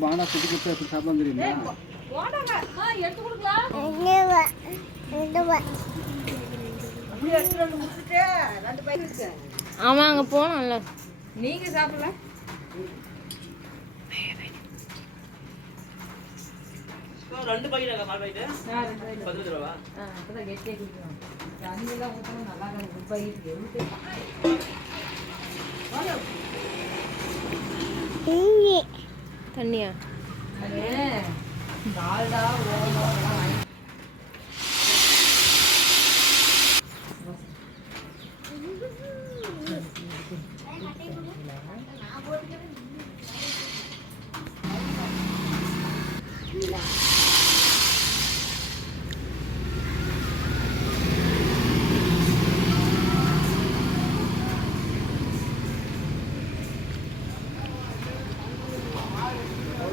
பாண்டா சுத்தி கொடுத்தா எப்படி சாப்பிட தெரியுமா ஆமா அங்க போனோம்ல. நீங்க சாப்பிடல? ரெண்டு பாக்கெட் கால் பாக்கெட் பத்து அப்பதான் குடிக்கணும் தண்ணியெல்லாம் நல்லா இருக்கும் தண்ணியா?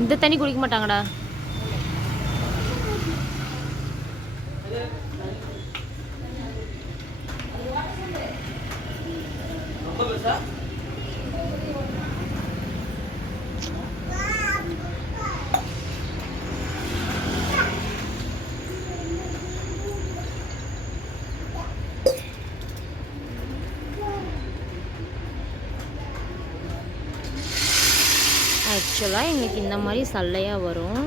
இந்த தண்ணி குடிக்க மாட்டாங்கடா. ரொம்ப பெருசா? ஆக்சுவலாக எங்களுக்கு இந்த மாதிரி சல்லையாக வரும்.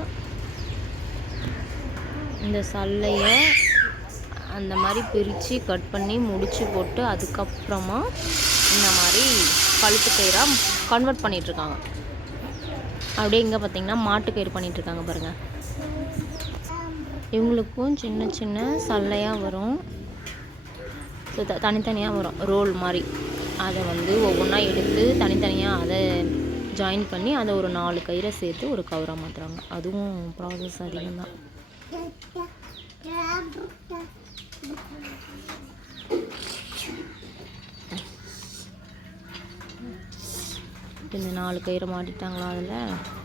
இந்த சல்லையை அந்த மாதிரி பிரித்து கட் பண்ணி முடித்து போட்டு அதுக்கப்புறமா இந்த மாதிரி பழுத்து கயிறாக கன்வெர்ட் பண்ணிகிட்ருக்காங்க அப்படியே இங்கே பார்த்தீங்கன்னா மாட்டுக்கயிறு பண்ணிகிட்ருக்காங்க பாருங்கள் இவங்களுக்கும் சின்ன சின்ன சல்லையாக வரும். ஸோ த தனித்தனியாக வரும். ரோல் மாதிரி. அதை வந்து ஒவ்வொன்றா எடுத்து தனித்தனியாக அதை ஜாயின் பண்ணி அதை ஒரு நாலு கயிறை சேர்த்து ஒரு கவராக மாற்றுறாங்க அதுவும் ப்ராசஸ் அதிகம்தான். இந்த நாலு கயிறை மாட்டிட்டாங்களா அதில்?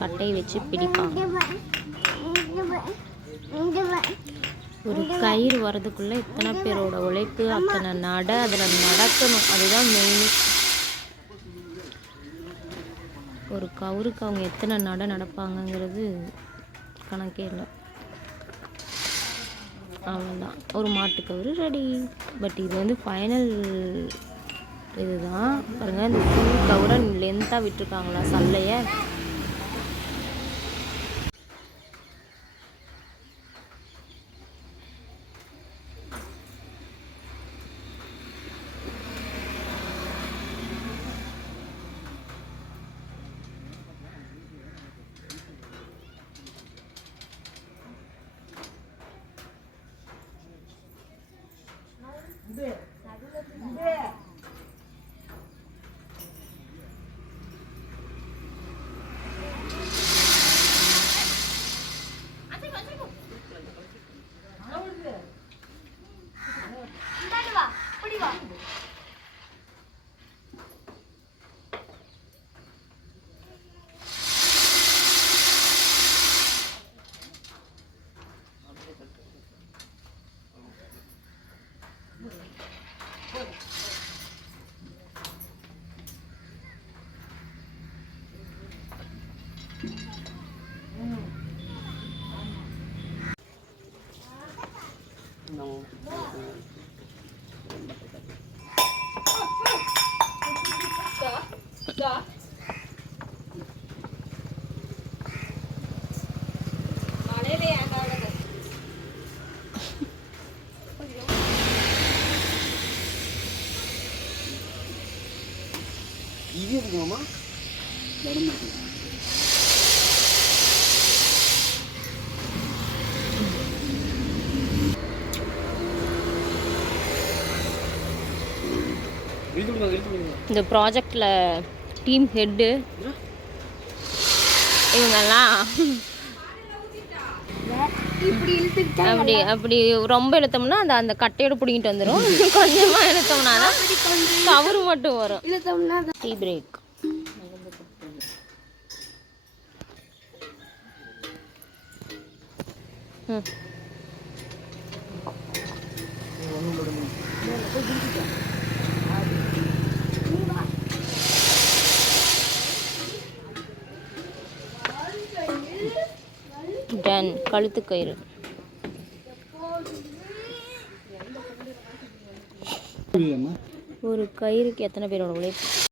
கட்டை கட்டையை வச்சு பிடிப்பாங்க. ஒரு கயிறு வர்றதுக்குள்ளே இத்தனை பேரோட உழைப்பு அத்தனை நட அதில் நடக்கணும். அதுதான் மெயின் ஒரு கவுருக்கு அவங்க எத்தனை நட நடப்பாங்கங்கிறது கணக்கே இல்லை. அவ்வளோதான் ஒரு மாட்டுக்கவுரு ரெடி பட் இது வந்து ஃபைனல் இதுதான். பாருங்கள் இந்த கவுரை லென்த்தாக விட்டுருக்காங்களா சல்லையை. 이게 그거 막 나름 말이야. இந்த ப்ராஜெக்டில் டீம் ஹெட்டு இவங்கெல்லாம் அப்படி அப்படி ரொம்ப இழுத்தோம்னா அந்த அந்த கட்டையோட பிடிங்கிட்டு வந்துடும் கொஞ்சமாக இழுத்தோம்னா தான் கவரு மட்டும் வரும். இழுத்தோம்னா டீ பிரேக் ம். டன் கழுத்துக்கயிறு ஒரு கயிறுக்கு எத்தனை பேரோட உழைப்பு?